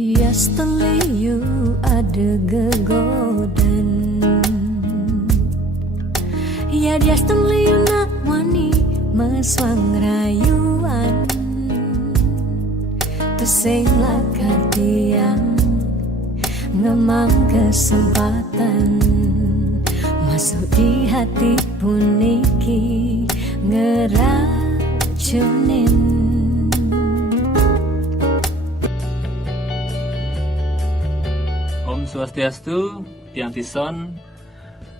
Yasteliu ada gegodan ya yasteliu nak wani meswang rayuan pesing lakatian ngemang kesempatan masuk di hati puniki ngeracunin. Om Swastiastu, Tiang Tison.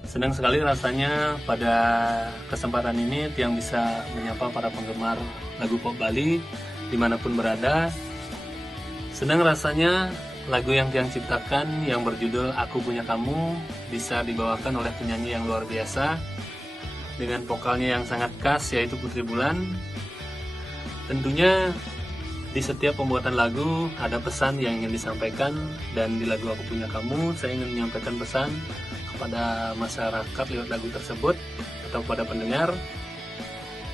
Senang sekali rasanya pada kesempatan ini Tiang bisa menyapa para penggemar lagu pop Bali dimanapun berada. Senang rasanya lagu yang Tiang ciptakan yang berjudul Aku Punya Kamu bisa dibawakan oleh penyanyi yang luar biasa dengan vokalnya yang sangat khas yaitu Putri Bulan. Tentunya di setiap pembuatan lagu ada pesan yang ingin disampaikan, dan di lagu Aku Punya Kamu saya ingin menyampaikan pesan kepada masyarakat lewat lagu tersebut atau kepada pendengar,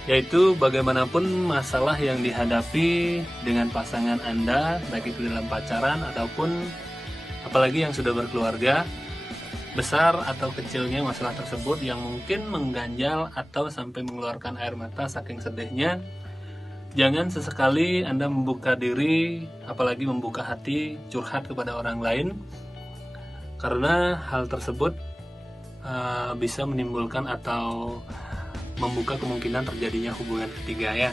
yaitu bagaimanapun masalah yang dihadapi dengan pasangan Anda, baik itu dalam pacaran ataupun apalagi yang sudah berkeluarga, besar atau kecilnya masalah tersebut yang mungkin mengganjal atau sampai mengeluarkan air mata saking sedihnya, jangan sesekali Anda membuka diri, apalagi membuka hati, curhat kepada orang lain, karena hal tersebut bisa menimbulkan atau membuka kemungkinan terjadinya hubungan ketiga ya.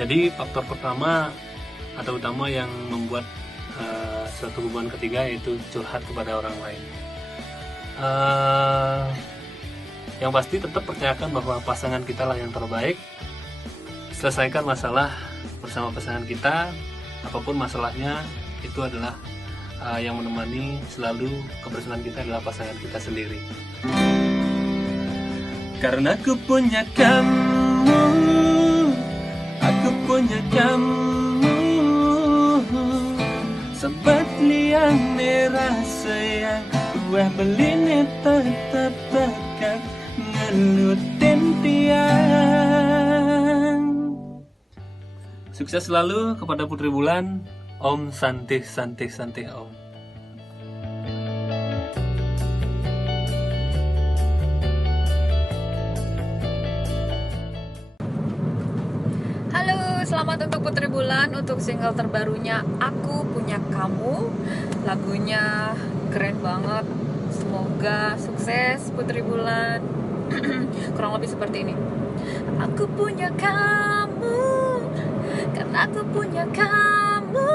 Jadi faktor pertama atau utama yang membuat suatu hubungan ketiga yaitu curhat kepada orang lain. Yang pasti tetap percayakan bahwa pasangan kita lah yang terbaik. Selesaikan masalah bersama pasangan kita, apapun masalahnya itu adalah yang menemani selalu kebersamaan kita adalah pasangan kita sendiri. Karena aku punya kamu, aku punya kamu, sobat liang merah sayang, buah beline tetap dekat ngelutin tiang. Sukses selalu kepada Putri Bulan. Om Santih Santih Santih Om. Halo, selamat untuk Putri Bulan untuk single terbarunya Aku Punya Kamu. Lagunya keren banget. Semoga sukses Putri Bulan. Kurang lebih seperti ini. Aku punya kamu, karena aku punya kamu,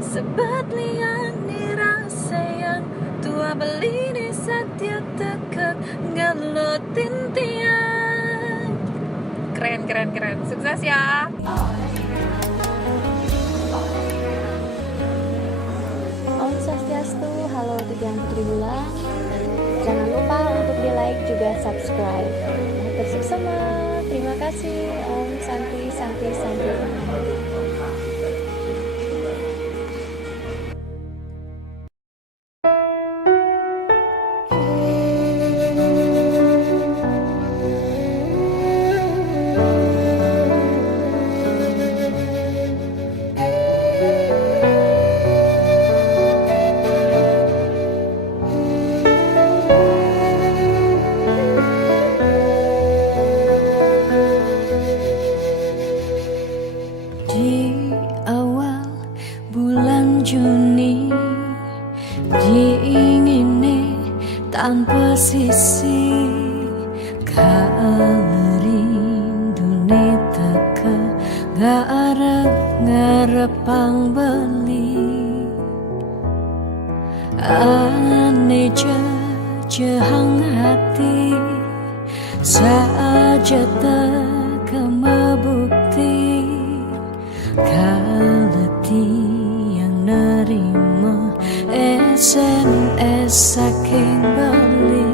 sebat liang dirasa yang tua beli di setiap tekek ngelutin tiang. Keren, keren, keren. Sukses ya. Om Swastiastu, halo untuk yang Putri Bulan. Jangan lupa untuk di like juga subscribe. Bersama, terima kasih Om Santi Santi Santi. Di awal bulan Juni diingini tanpa sisi kalerindu teka ngarep-ngarepang beli ane jehang hati saja teka mebukti kaleti yang nerima SMS saking beli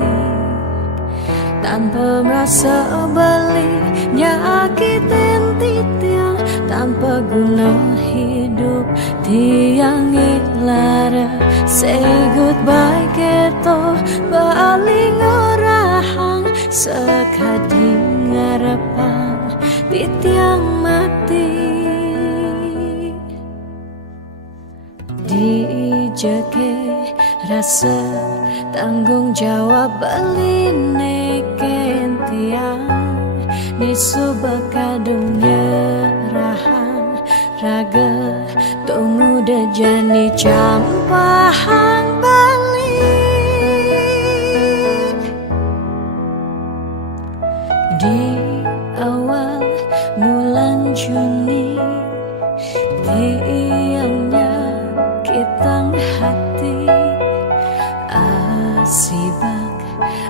tanpa merasa beli nyakitin titiang tanpa guna hidup tiang ilara say goodbye gitu baling orahang sekading ngarepang di tiang mati. dijeke rasa tanggung jawab beline kentiang ni subakadung nyerahan raga tunggu dejani campahang balik di awal bulan Juni tiangnya kitang hati asibak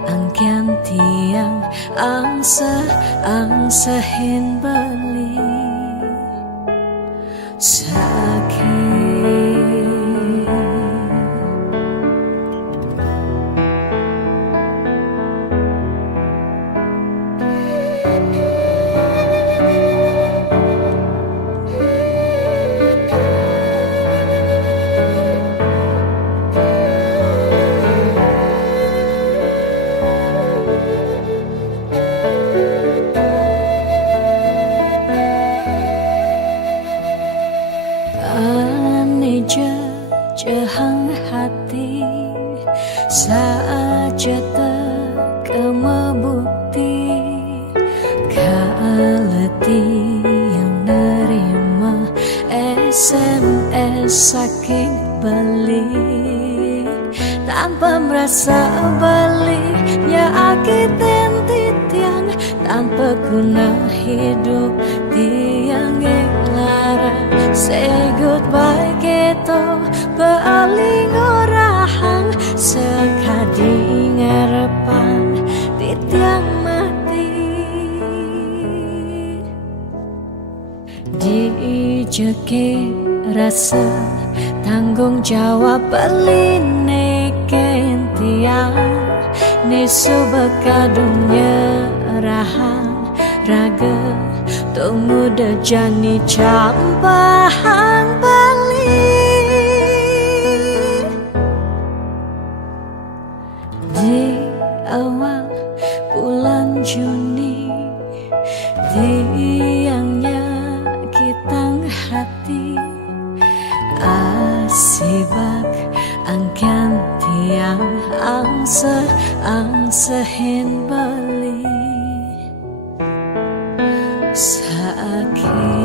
angkian tiang angsahin beli sakit jahang hati saja tekemebukti kaleti yang nerima SMS saking beli tanpa merasa baliknya akitin titiang tanpa guna hidup tiang lara say goodbye gitu paling orahang sekadi ngarepan titiang mati dijeke rasa tanggung jawab beline kentiang ni subakadung nyerahan raga tunggu dejani campahang balik di awal bulan Juni tiangnya kitang hati asibak angkan tiang angsahin beli sakit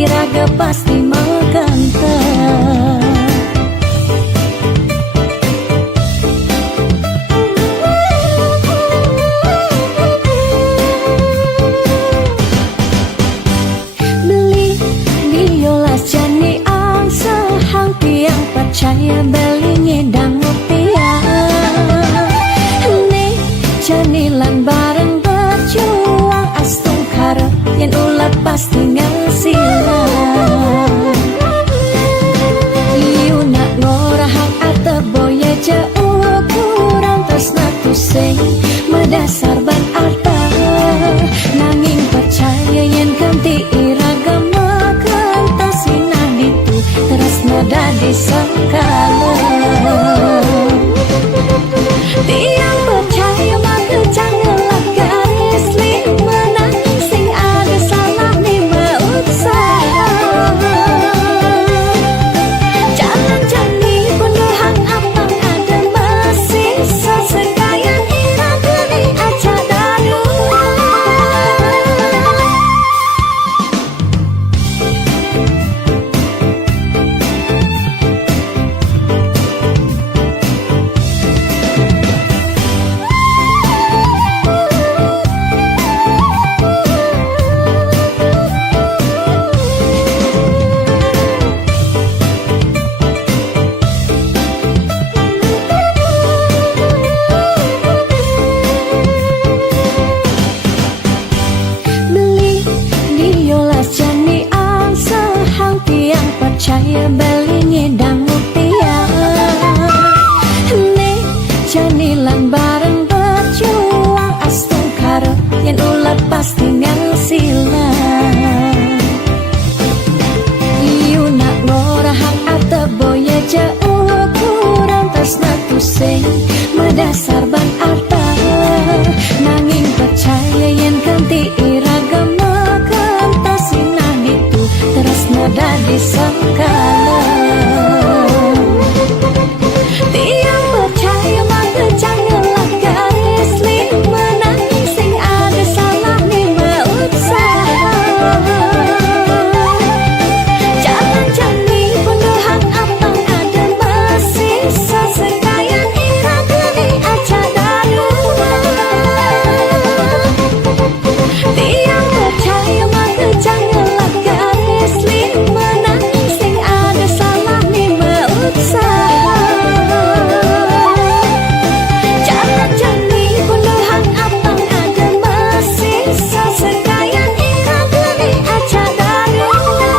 iraga pasti mengkantar beli biolas jani angsa hang tiang percaya beli nyedang piang nih janilan bareng berjuang astung karep yang ulat pasti ngasilan iu nak ngorahang atau boya jauh kurang tresna tusing medasar ban arta nanging percaya yang ganti iragam makantasina ditu tresna dadi sangkala tiang percaya maka janganlah garis lima sing ada salah lima ya belingi dang mutiara. Nih janilan bareng berjuang astung karo yen ulat pasti silang. Iyu nak ngorahak atebo ya jauh kurang tresna tusing medasar ban arta. Nanging percaya yen ganti iragama kantasinan itu tresna dadi sangkala. Tiang percaya maka janganlah garis lima nanging sing ada salah lima usaha. Jangan jani pendohan apang ada masih sesekayan iragani aja daruma. Tiang percaya maka janganlah garis lima nanging sing ada salah lima usaha. Jangan jani pendohan apang ada masih sesekayan iragani aja daruma.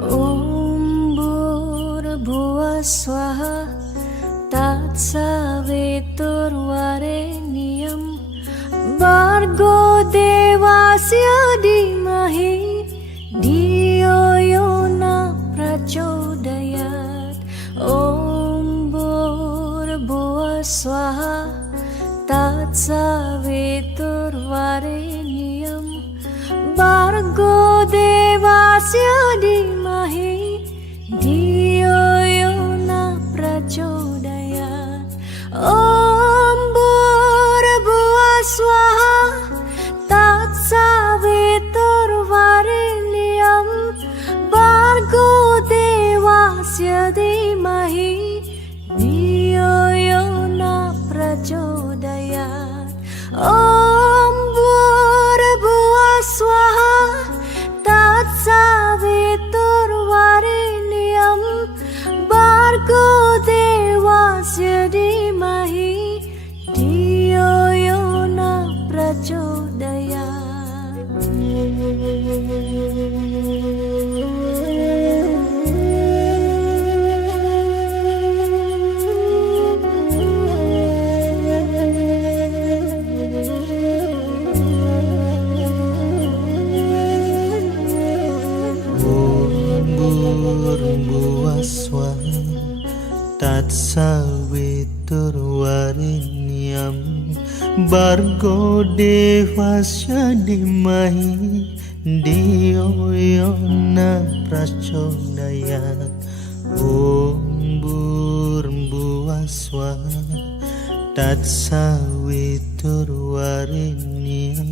Umbur buah swaha tat savitur vareniam bargo devasya dimahi diyo yona prachodayat. Umbur buah swaha tat savitur vareniam bargo devasya dimahi diyo yona prachodayat. Ombur buah swaha tat savitur vareniam bargo devasya dimahi diyo yona prachodayat. Ombur buah swaha tat savitur vareniam bargo devasya dimahi diyo yona prachodayat. Buah swaha tat savitur vareniam bargo devasya dimahi diyo yona prachodayat. Umbur buah swaha tat savitur vareniam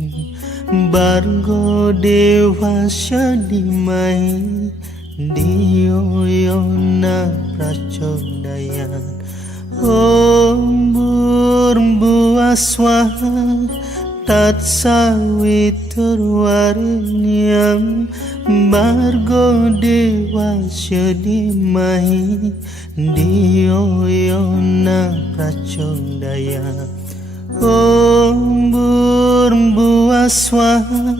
bargo devasya dimahi diyo yona prachodayat. Ombur buah swaha tat savitur vareniam bargo devasya dimahi diyo yona prachodayat. Ombur buah swaha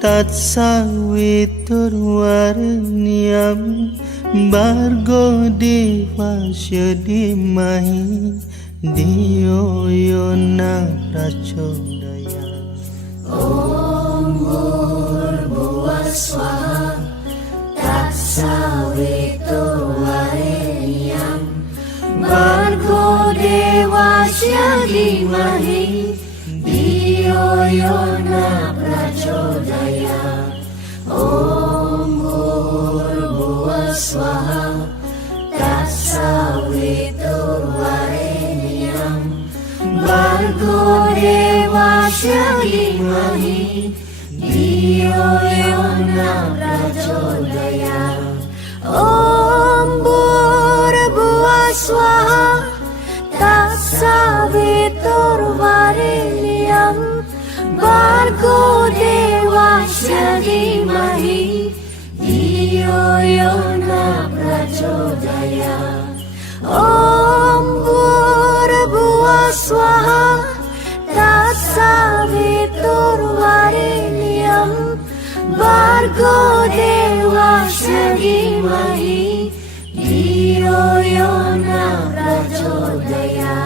tat savitur vareniam bargo devasya dimahi diyo yona prachodayat. Ombur buah swaha tat savitur vareniam bargo devasya dimahi diyo yona prachodayat. Ombur prajodaya Om Bhurabhuva Swaha Tatsaviturvarenyam Bhargo Devasya Dhimahi Dhiyo Yona Prachodaya Om Bhurabhuva Swaha Tatsaviturvarenyam Bhargo Devasya Dhimahi Dhiyo Yona Prachodaya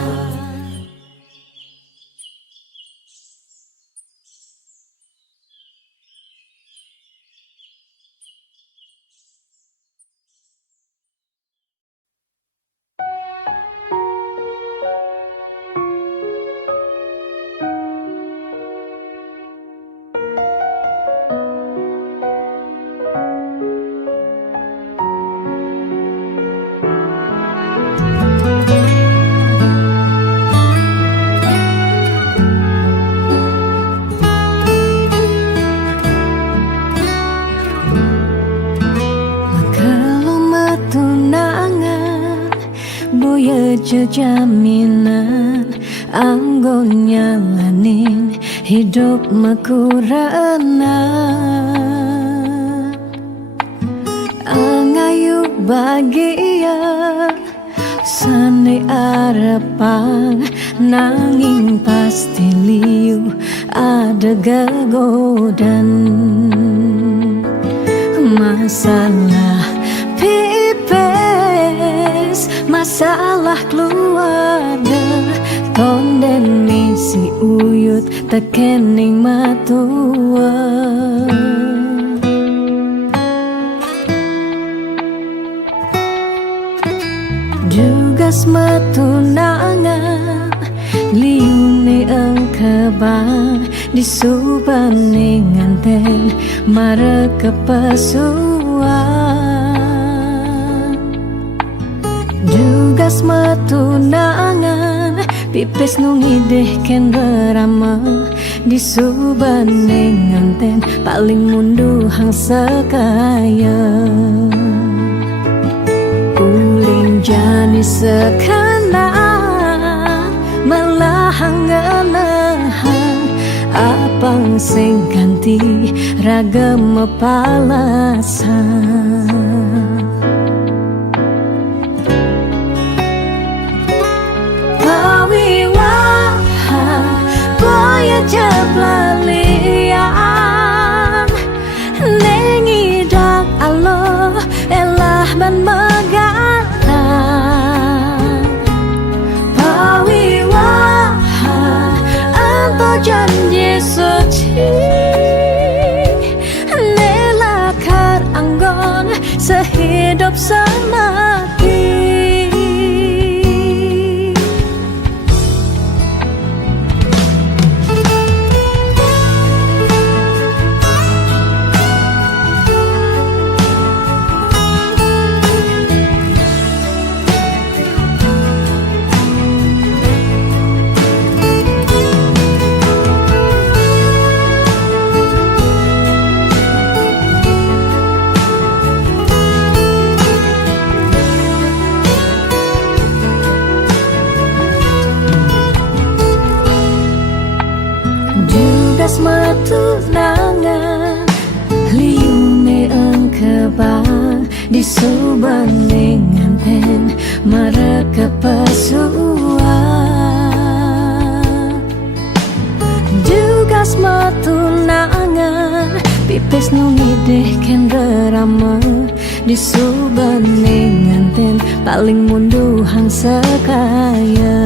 Buya jaminan anggon nyalanin hidup makurana angayu bahagia sane arepang nanging pasti liu ada gagodan masalah masalah keluarga tonden misi uyut tekening matua Dugas matunangan liune engkebang disubane nganten mare kepasuan Dugas matunangan pipis nungideh ken berama disubane nganten paling munduhang sekaya uling jani sekana melahang ngelehan apang sing ganti ragam palasan Boya jablalian Nengidak Allah elah ban megana Pawiwaha anto janji suci Nelakar anggon sehidup semati matunangan liune engkebang disubane nganten mareka pasuan Dugas matunangan pipis nungideh ken berama disubane nganten paling munduhang sekaya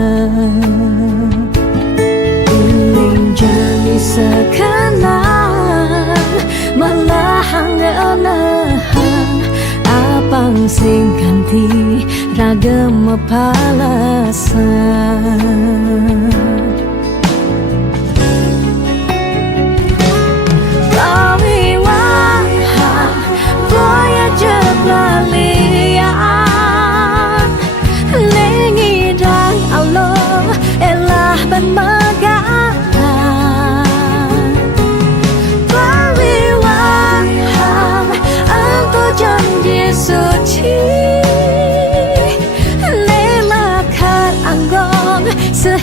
Jani sekanan melahang ngelehan apang sing ganti ragam palasan Pawiwaha boya jablalian Nengidang Allah elah ban megana Pawiwaha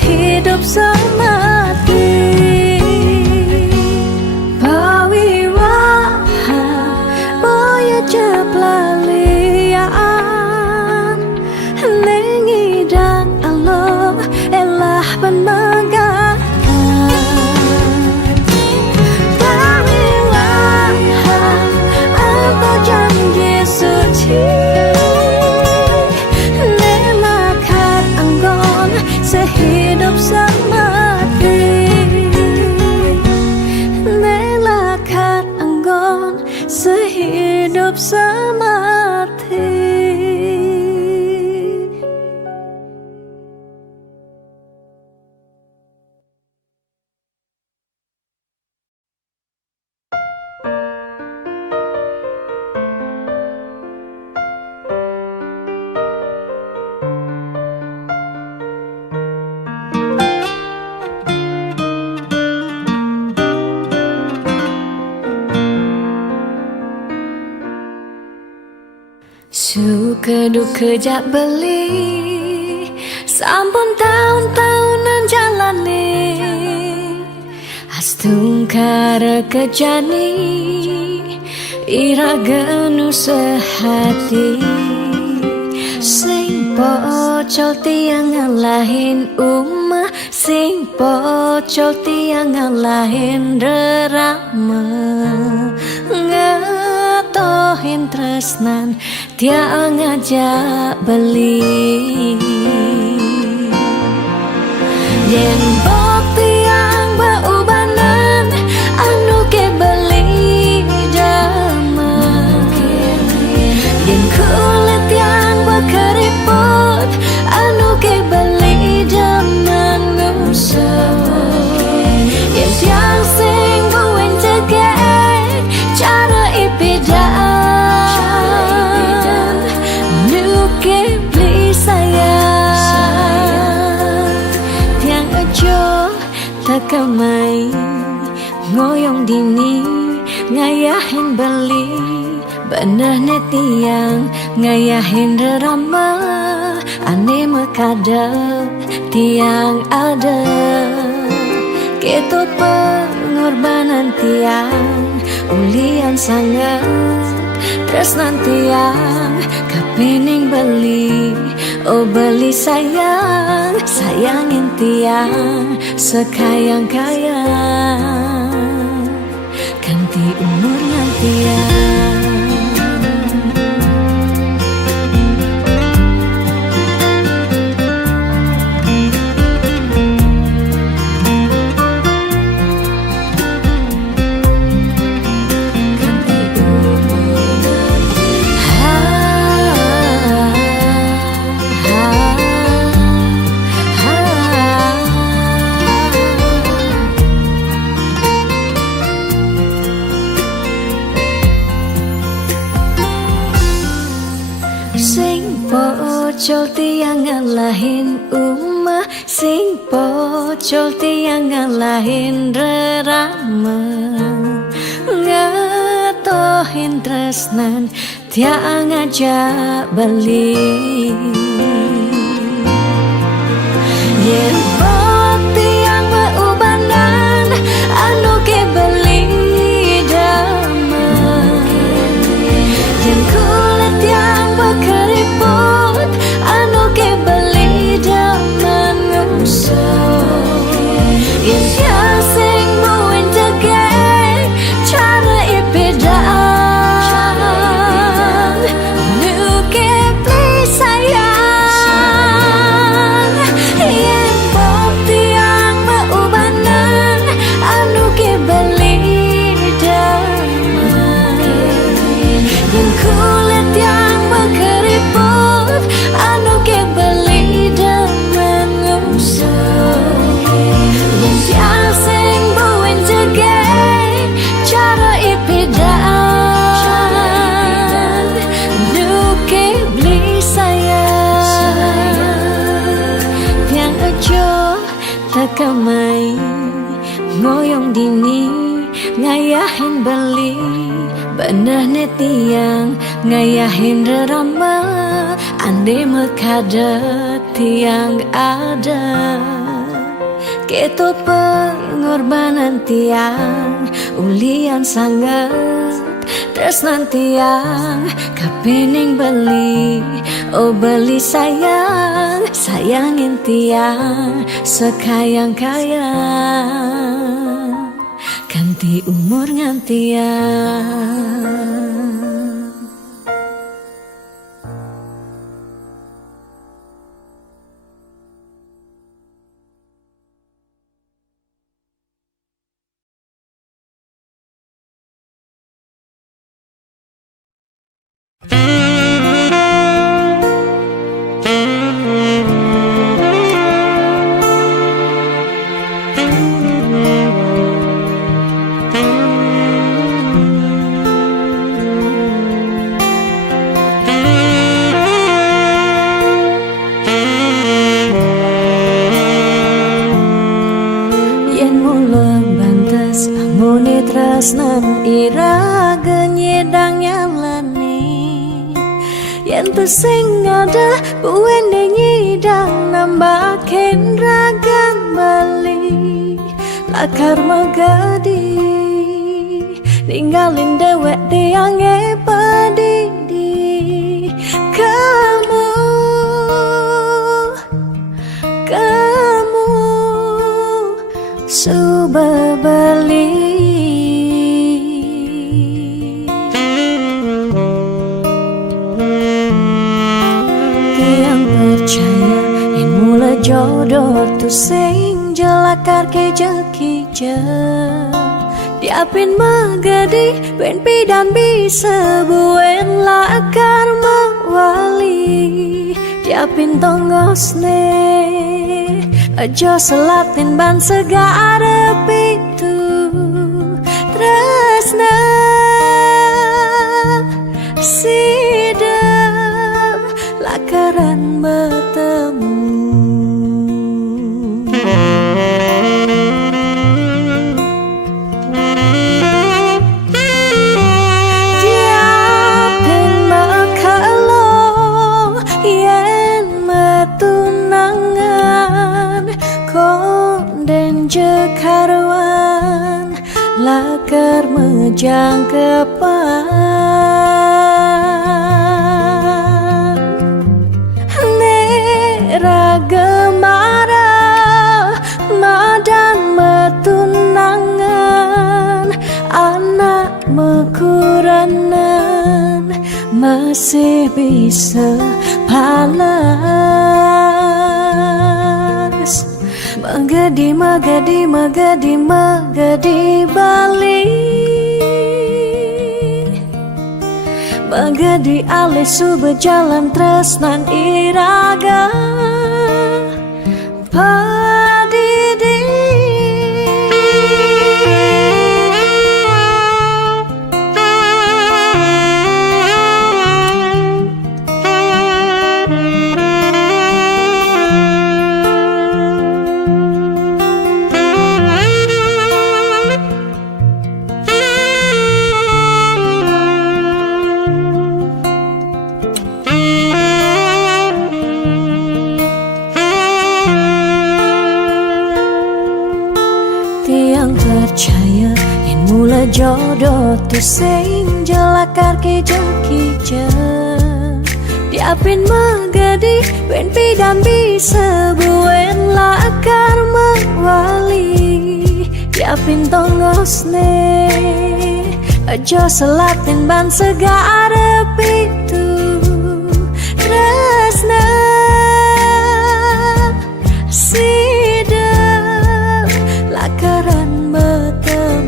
sehidup semati. Pawiwahan boya jeplalian lengi dan Allah elah penmegahkan. Pawiwahan apa janji suci lelakat anggon sehidup semati. Lelakat anggon sehidup semati. Suka duka jak beli, sampun tahun-tahunan jalani, astung kara kejani, iraganu sehati. Sing pocol tiang ngalahin umah, sing pocol tiang ngalahin rerama, ngatohin tresnan tiang ngajak beli. Yen bok tiang baubanan anu ke beli damai, yen kulit tiang berkeriput anu ke beli zaman nusuk, yen tiang sing buin cegek cara ipidan nuke beli sayang. Tiang aja takamai ngoyong dini ngayahin beli, benah tiang ngayahin rerama, ane mekadep tiang ada. Ketut pengorbanan tiang ulian sangat, tresnan tiang kapening beli. Oh beli sayang, sayangin tiang sekayang-kayang, ganti umurnya tiang. Sing pocol tiang ngalahin umah, sing pocol tiang ngalahin rerama, ngatohin tresnan tiang ngajak beli. Yen bok tiang baubanan anu ke beli damai, yen kulit tiang berkeriput anu ke beli zaman ngusuk, yen tiang sing buin cegek cara ipidan nuke beli sayang. Yen bok tiang baubanan anu ke beli damai, yen kulit tiang berkeriput anu ke beli damai ngusuk, yen tiang sing buin cegek cara ipidan nuke beli sayang. Tiang aja takamai ngoyong dini ngayahin beli, benah tiang ngayahin rerama, ande mekadep tiang ada. Keto pengorbanan tiang ulian sangat tresnan tiang kapening beli oh beli sayang sayangin tiang sekayang-kayang ganti umur ngantiang. Tresnan iraga nyedang nyalani yen tu sing ada buende nyidang nambahin ragan bali lakar magadi ninggalin dewek tiange padidi kamu suba bali jodoh tu sing jelakar ke jeki-je diapin magadi ben pidan bisa buen lakar mawali diapin tongosne aja selatin ban segara pitu tresna sidam lakaran bertemu. Karwan lakar mejang kepan nera gemara madan metunangan anak mekuranan masih bisa palas magadi magadi magadi magadi bali magadi alih suba jalan tresnan iraga padidi percaya yen mula jodoh tu sing jelakar ke jeki-je diapin magadi ben pidan bisa buen lakar mawali diapin tongosne aja selatin ban segara pitu tresna sidam lakaran Karwan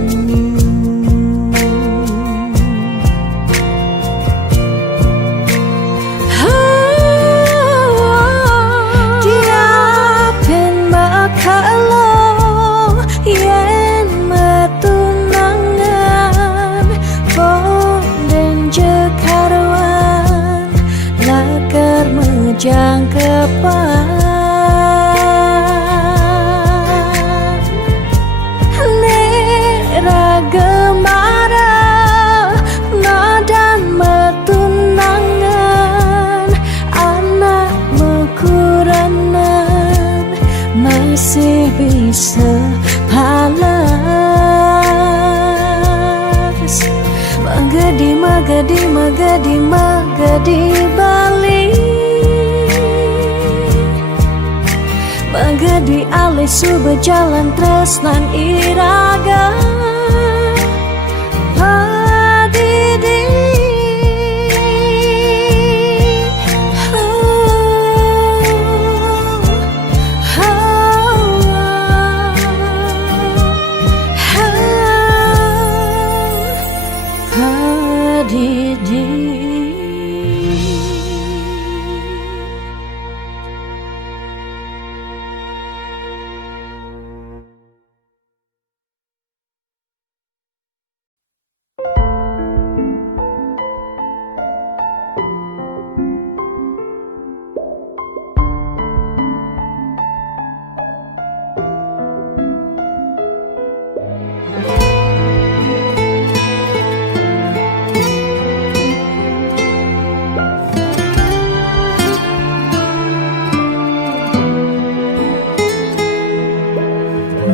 kami sepalas. Magadi, magadi, magadi, magadi Bali. Magadi alih suba jalan tresnan iraga. Padidi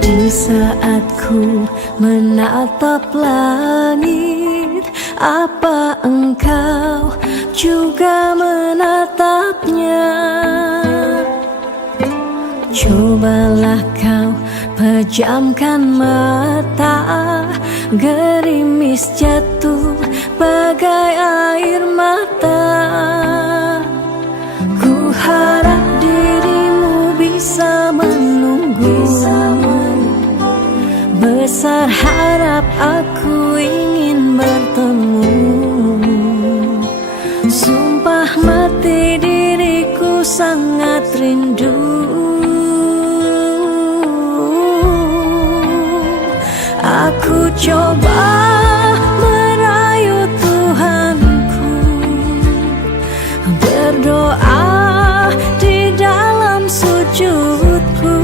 di saat ku menatap langit, apa engkau juga menatapnya? Cobalah kau pejamkan mata, gerimis jatuh bagai air mata. Ku harap dirimu bisa menunggu. Besar harap aku ingin bertemu. Sumpah mati diriku sangat rindu. Aku coba merayu Tuhanku, berdoa di dalam sujudku.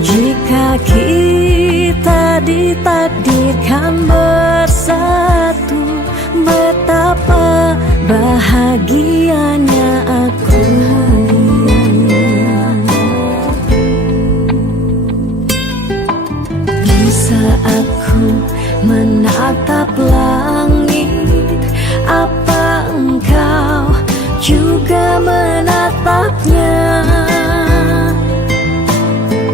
Jika kita ditakdirkan bersatu, betapa bahagianya aku. Di saat ku menatap langit, apa engkau juga menatapnya?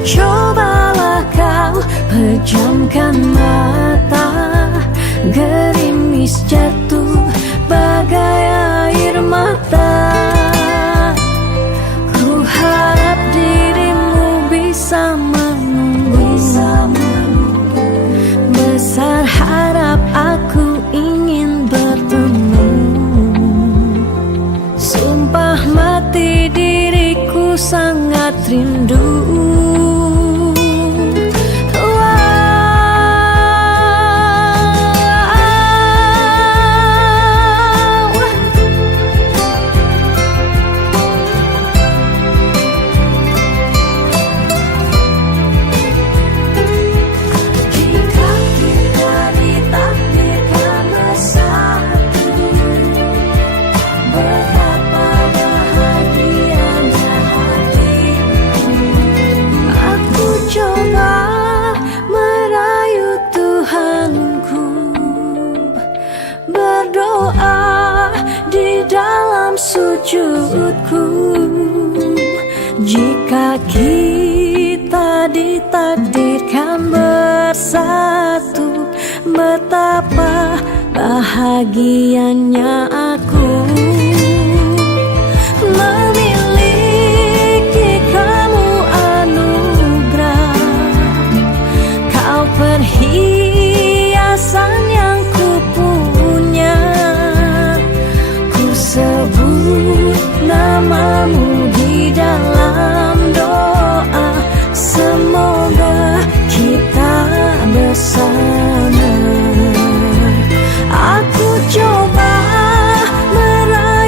Cobalah kau pejamkan mata, gerimis jatuh bagai air mata. Ku harap dirimu bisa menunggu. Besar harap aku ingin bertemu. Sumpah mati diriku sangat rindu. Sujudku, jika kita ditakdirkan bersatu, betapa bahagianya aku. Memiliki kamu anugerah, kau perhiasan yang ku punya. Ku sebut namamu di dalam doa, semoga kita bersama. Aku coba meraih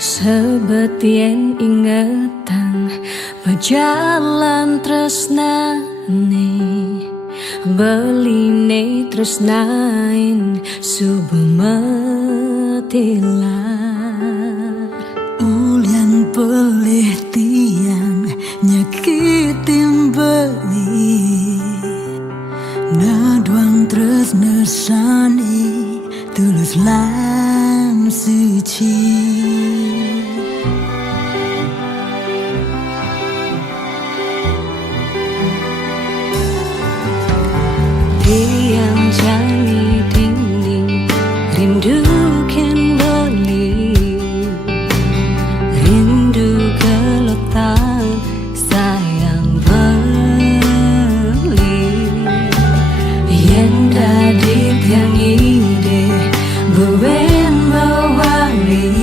Sebetien ingetan berjalan tresnane beline tresnain subemetilar Ulian pelih tiang nyakitin beli Naduang terus nersani tulus lan suci Tiang jangi dinding rindu ken beli rindu gelotan sayang beli yen dadi tiang ide buwen bawali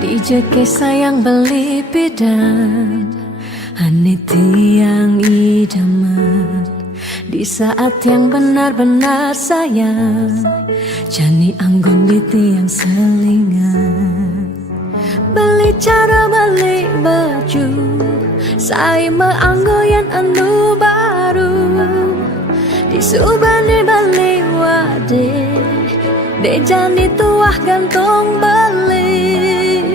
Dijeke sayang beli bidan Ane tiang idaman di saat yang benar-benar sayang Jani anggon di tiang selingan Beli cara beli baju Saya meanggoyan anu baru Disubani beli wade De jani tuah gantung beli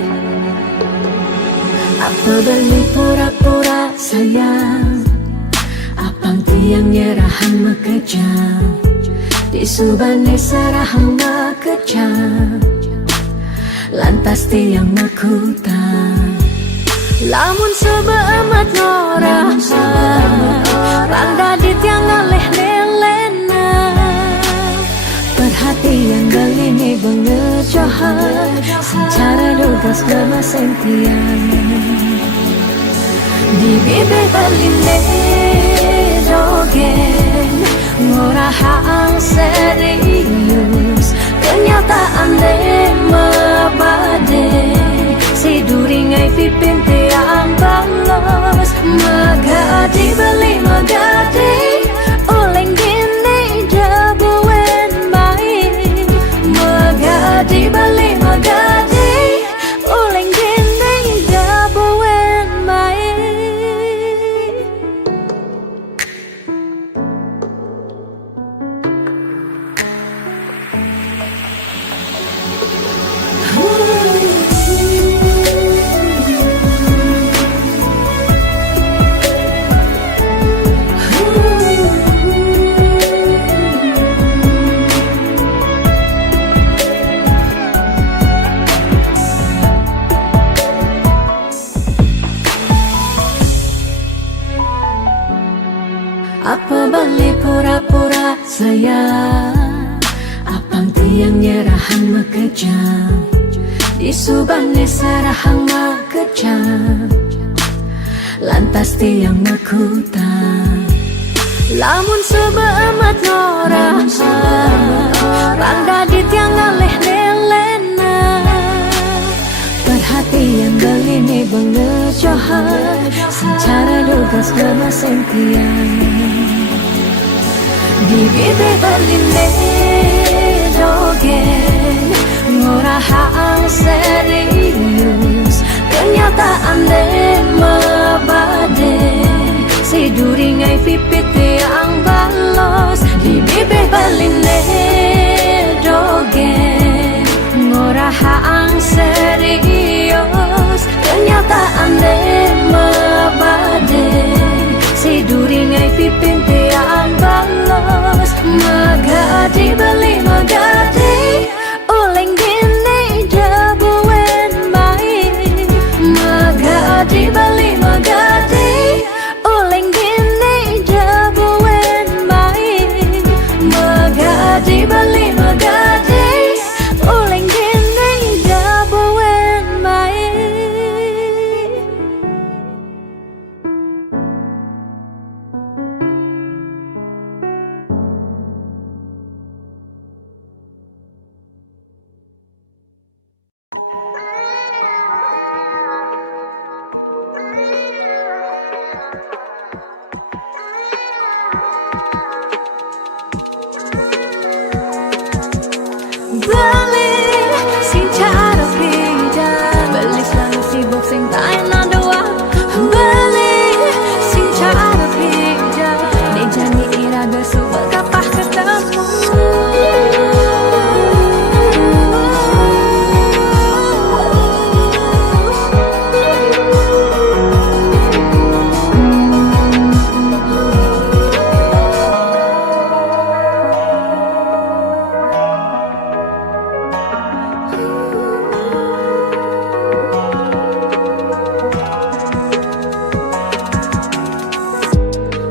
Apa beli pura-pura sayang Apang tiang nyerahan makejam Disubani serahan makejam Lantas tiang makutan Lamun sebeamat norah Rangda di tiang ngaleh nelena Perhatian galini bengejohan Secara dugas nama sentian Di bibir baline jogen Ngorahang serius Kenyataan de mabade Si duringai pipin tiang balos Magadi beli magadi Oleng gini jabuen baik Magadi beli magadi Oleng gini jabuen baik Apa beli pura-pura sayang Apang tiang nyerahan makejam Disubani serahang makejam Lantas tiang makutan Lamun sebeamat norah Rangda di tiang ngaleh nelena Perhatian galini bengejohan Secara dugas nama sentian Di bibir baline jogen Ngorahang serius Kenyataan de mabade Si duringai pipit tiang balos Di bibir baline jogen Ngorahang serius Kenyataan de mabade Si duringai pipin tiang balos Magadi beli magadi Oleng gini jabuen baik Magadi beli magadi Oleng gini jabuen baik Magadi beli magadi Oleng gini jabuen baik Beli sing cara beda Beli selalu sibuk sing tak enak doang Beli sing cara beda Dejani iraga suka kapah ketemu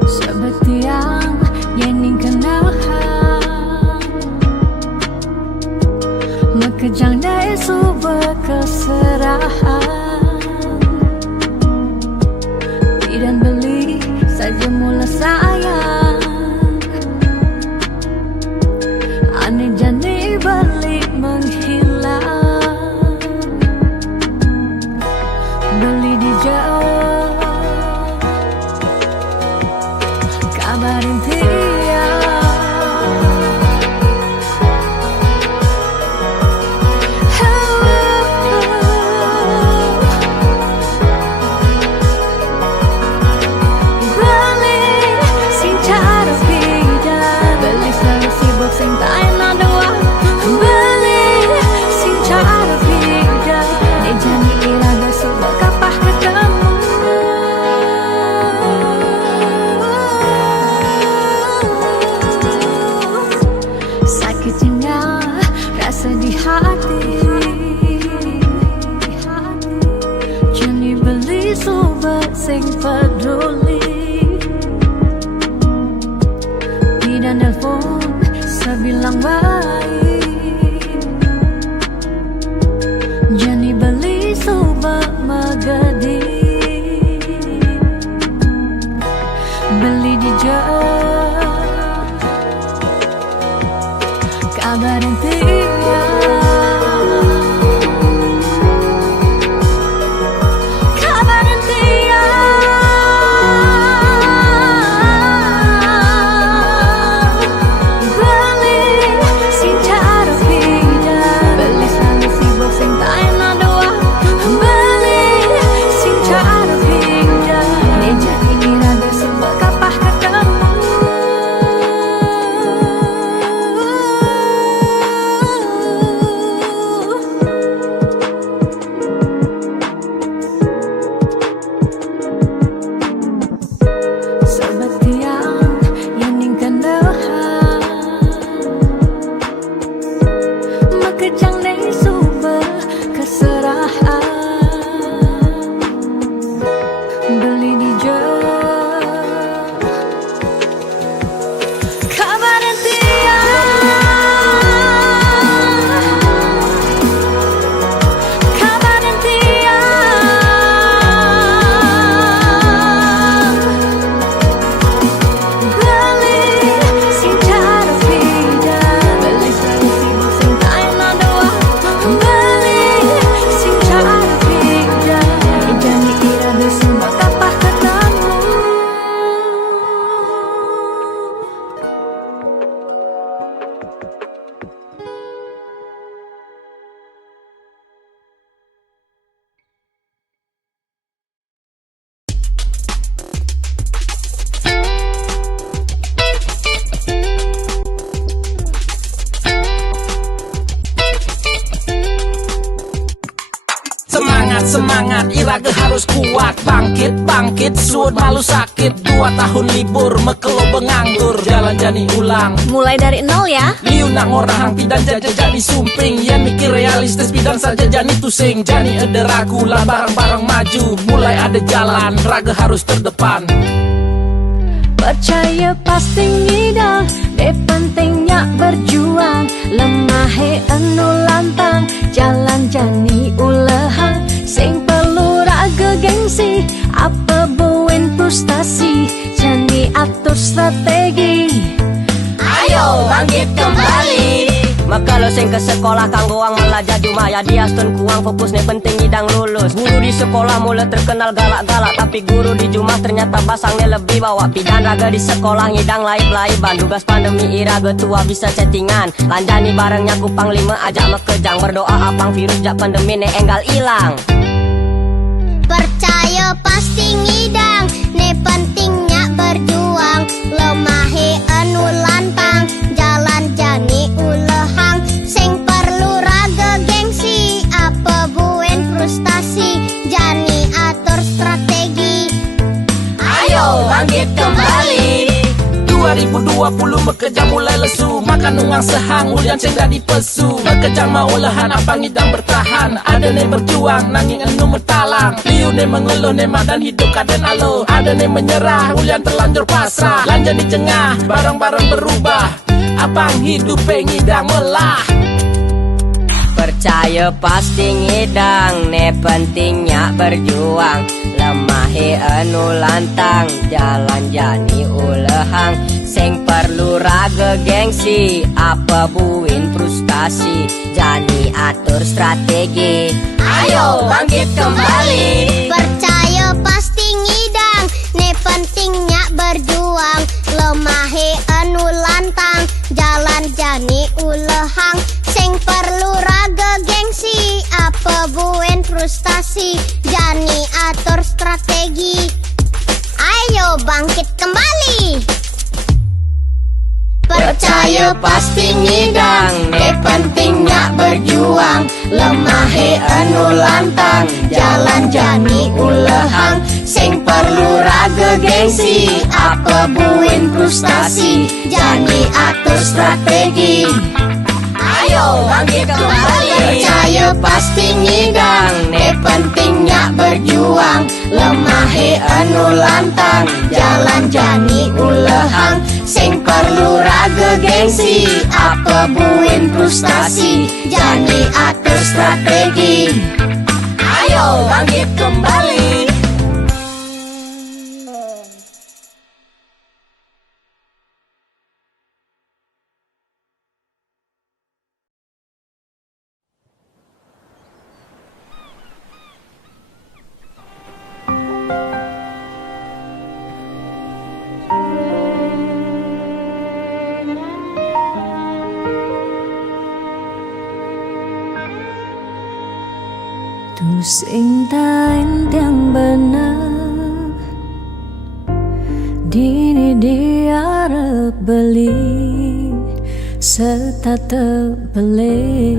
Sebetiang yening kenahan Mekejang dai suba keserahan Tidak beli saja mula sayang Aneh jani balik menghilang sedih hati. Jani beli sobat sing peduli. Tidak nelpon sebilang baik. Jani beli sobat magadi. Beli di jauh kabarin tiap kabarin tiap beli sing cara beda beli selalu sibuk sing tak enak doa beli sing cara beda nih jadi iraga sebab kapah ketemu. Seperti yang ingin dohan makejang dari sumber keserahan beli di jauh kabarin kabarin beli sing cara beda beli selalu sibuk sing tak enak doa beli sing cara beda jadi iraga sebab kapah ketemu. Semangat, semangat, iraga harus kuat. Bangkit, bangkit, suut malu sakit. 2 tahun libur, mekelo benganggur. Jalan jani ulang. Mulai dari nol ya. Liu nak ngorang pidan jaja jani sumping. Yang mikir realistis pidan saja jani tusing. Jani ada ragu lah bareng-bareng maju. Mulai ada jalan, raga harus terdepan. Percaya pasti ngidang, pentingnya berjuang. Lemah anu lantang, jalan jani ulehang. Sing perlu raga gengsi, apa buin frustasi. Jani atur strategi. Ayo bangkit kembali. Maka lo sing ke sekolah kanggo ang belajar cuma ya dia stun kuang fokus nih penting idang lulus. Guru di sekolah mulai terkenal galak-galak, tapi guru di Jumat ternyata basangnya lebih bawa pidan raga di sekolah ngidang laib-laiban. Tugas pandemi iraga tua bisa chattingan, lanjani barengnya kupang 5 ajak mekejang. Berdoa apang virus jak pandemi ne enggal ilang. Percaya pasti ngidang, ne pentingnya berjuang. Lemahe anu lantang, jalan jani ulehang. Sing perlu raga gengsi, apa buen frustasi. Jani atur strategi. Ayo bangkit kembali. 2020 bekerja mulai lesu, makan uang sehang ulian ceng dah dipesu. Bekerja mau lahan apa ngidang bertahan, ada ne berjuang nanging enu mertalang. Liu ne mengeluh ne madan hidup kaden alo, ada ne menyerah ulian terlanjur pasrah. Lanjut di cengah barang-barang berubah, abang hidup ngidang melah. Percaya pasti ngidang, ne pentingnya berjuang. Lemahe anu lantang, jalan jani ulehang. Sing perlu raga gengsi, apa buin frustasi. Jani atur strategi. Ayo bangkit kembali. Percaya pasti ngidang, ne pentingnya berjuang. Lemahe anu lantang, jalan jani ulehang. Sing perlu raga gengsi, apa buen frustasi. Jani atur strategi. Ayo bangkit kembali. Percaya pasti ngidang, ne pentingnya berjuang. Lemahe anu lantang, jalan jani ulehang. Sing perlu raga gengsi, apa buin frustasi. Jani atur strategi. Ayo bangkit kembali. Percaya pasti ngidang, ne pentingnya berjuang. Lemahe anu lantang, jalan jani ulehang. Sing perlu raga gengsi, apa buin frustasi. Jani atur strategi, Ayo bangkit kembali. Tu sing tain yang bener dini diarep beli serta terbeli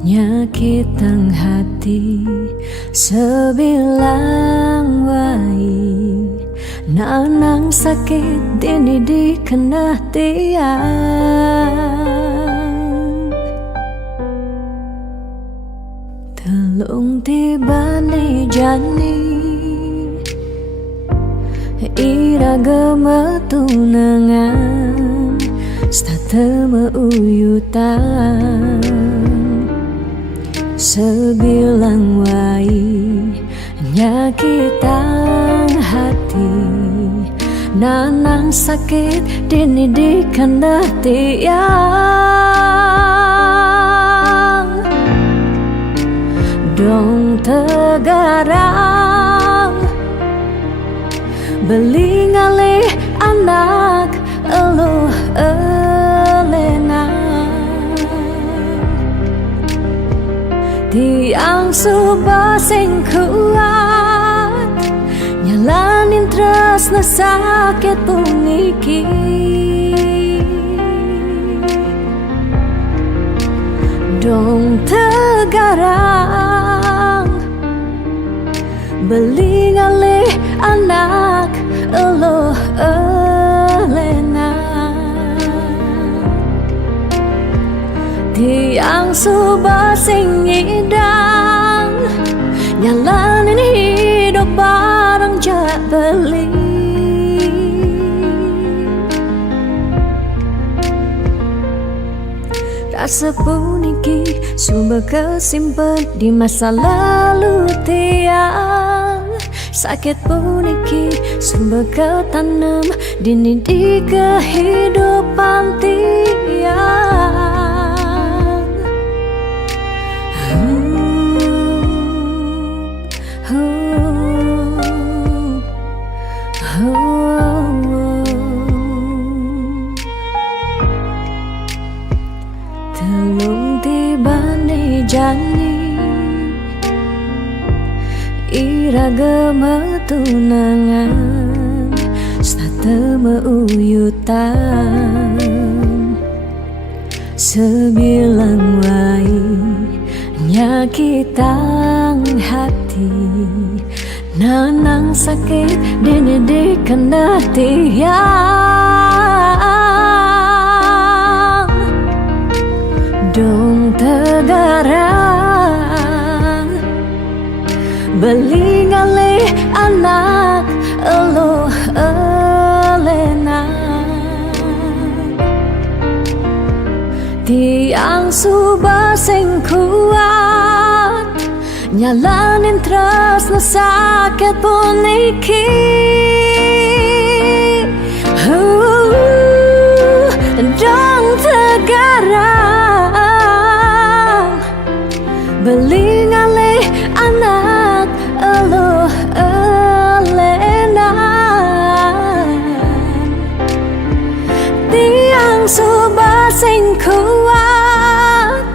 nyakitan hati sebilang wai nanang sakit dini dikena tiang. Telung tiba ni jani iraga metunangan stata meuyutan sebilang wai nyakitan hati nanang sakit dini dikena tiang. Dong tegarang beli ngalih anak eluh elena tiang subah sing kuat nyalanin tresna sakit puniki dong tegarang beli ngalih anak eluh elena tiang subah sing ngidang nyalanin hidup bareng jak beli rasa puniki sumber kesimpan di masa lalu tiang sakit puniki sumber ketanam dini di kehidupan tiang. Telung tiba ni jani iraga metunangan stata meuyutan sebilang wai nyakitan hati nanang sakit dini dikena tiang. Dong tegarang beli ngalih anak eluh elena tiang subah sing kuat nyalanin tresna sakit puniki dong tegarang beli ngalih anak eluh elena tiang subah sing kuat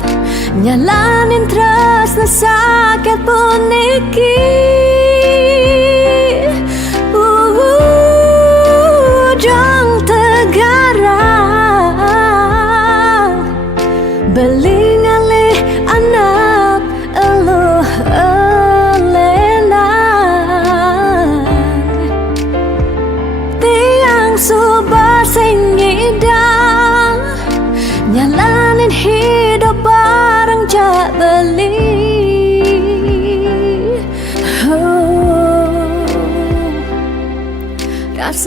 nyalanin tresna sakit puniki dong tegarang beli ngalih anak eluh elena tiang subah sing ngidang nyalanin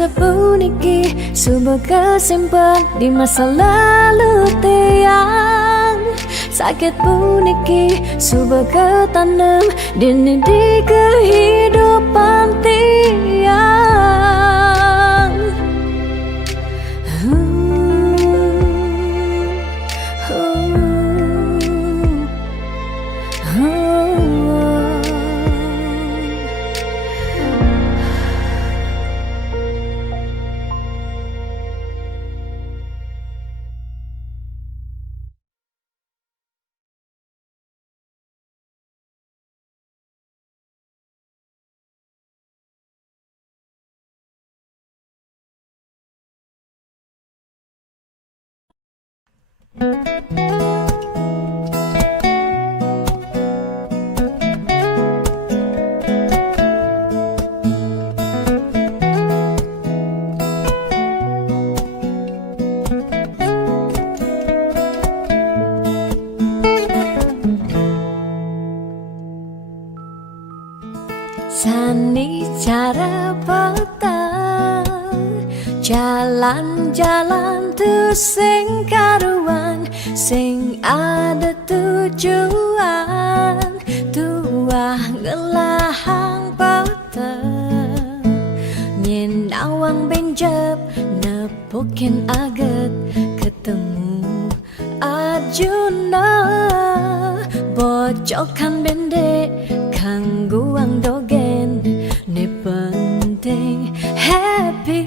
rasa puniki subuh kesimpan di masa lalu tiang. Sakit puniki subuh ketanam dini di kehidupan tiang. Sani cara petang jalan-jalan tu sing karuan, sing ada tujuan, tuah ngelahang petang nyen awang benjep nepokin aget ketemu Arjuna bocokan bendek kangguang dogen ne penting happy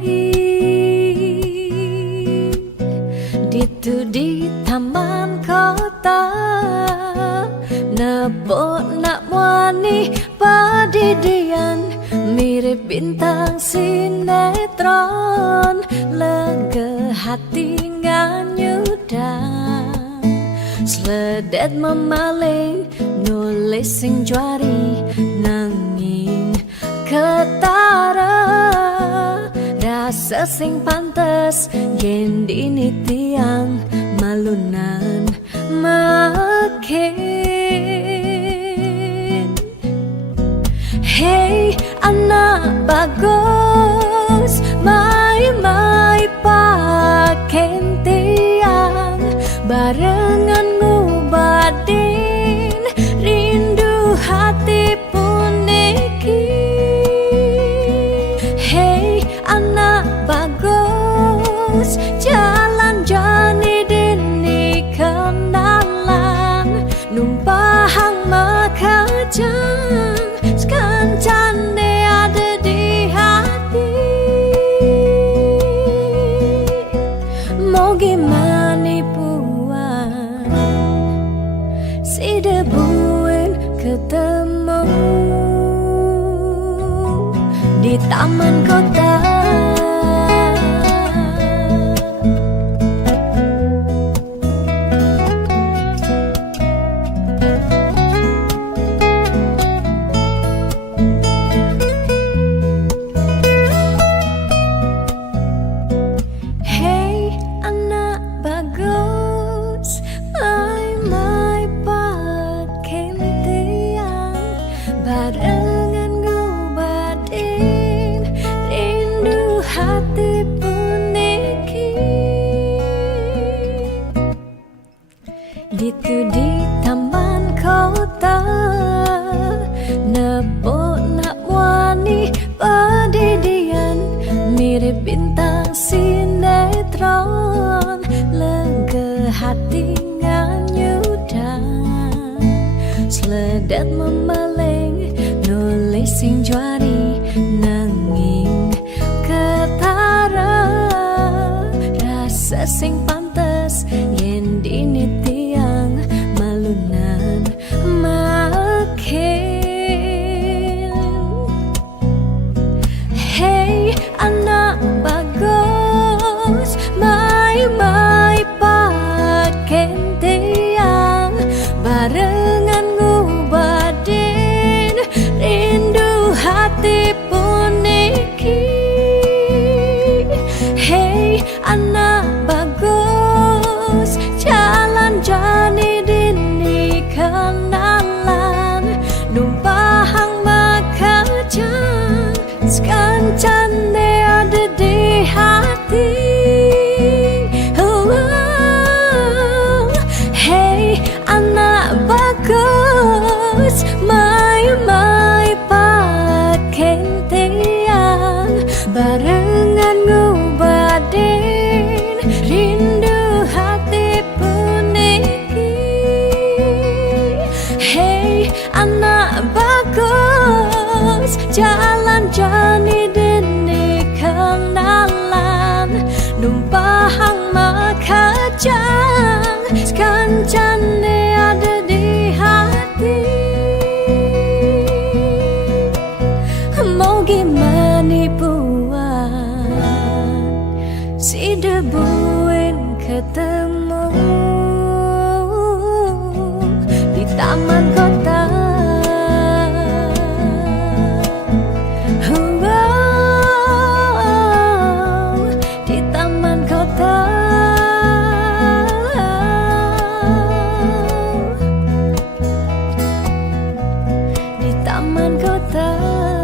ditu di taman kota nebok nak wani padidian mirip bintang sinetron lega hati nganyudan sledet memaling nulis sing juari nanging ketara rasa sing pantes yen dini tiang malunan makin. Hey anak bagus mai paken tiang barengan ngubadin rindu hati puniki. Hey anak bagus jalan jani dini kenalan numpahang makajang sekancane ada di hati. Mau gimana puan si debuin ketemu di taman kota. Hey anak bagus mai paken tiang barengan ngobadin rindu hati puniki. Gitu di taman kota nebok nak wani padidian mirip bintang sinetron lega hati nganyudan sledet memeleng nulis sing juari nanging ketara rasa sing pantes yen dini tiang malunan makin. Hey anak bagus mai paken tiang barengan ngubadin rindu hati puniki. Hey anak bagus jalan ang makajang kancane ada di hati. Mau gimana buat si debuin ketemu di taman kota. Di taman kota. Di taman kota.